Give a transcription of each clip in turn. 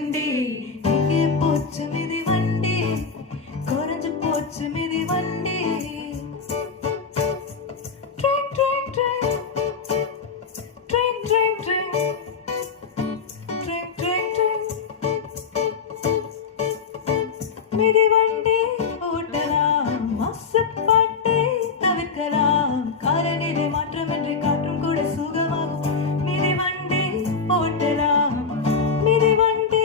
வண்டி எங்கே போச்சு மிதி வண்டி குறைஞ்சு போச்சு மிதி வண்டி train train train train train train train train மிதி வண்டி ஓட்டலாம் மாசுபாட்டை தவிர்க்கலாம் காலநிலை மாற்றம் என்று காற்றும் கூட சுகமாகும் மிதி வண்டி ஓட்டலாம் மிதி வண்டி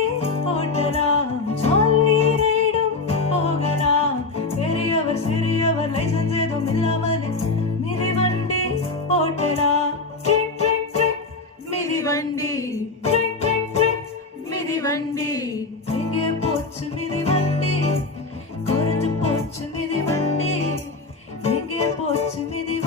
ஓட்டலாம் ஜாலி ரைடும் போகலாம் பெரியவர் சிறியவர் லைசன்ஸ் எதுவும் இல்லாமல் மிதி வண்டி ஓட்டலாம் ட்ரெயின் ட்ரெயின் ட்ரெயின் மிதி வண்டி ட்ரெயின் ட்ரெயின் ட்ரெயின் மிதி வண்டி எங்கே போச்சு மிதி வண்டி குறைஞ்சு போச்சு மிதி வண்டி எங்கே போச்சு மிதி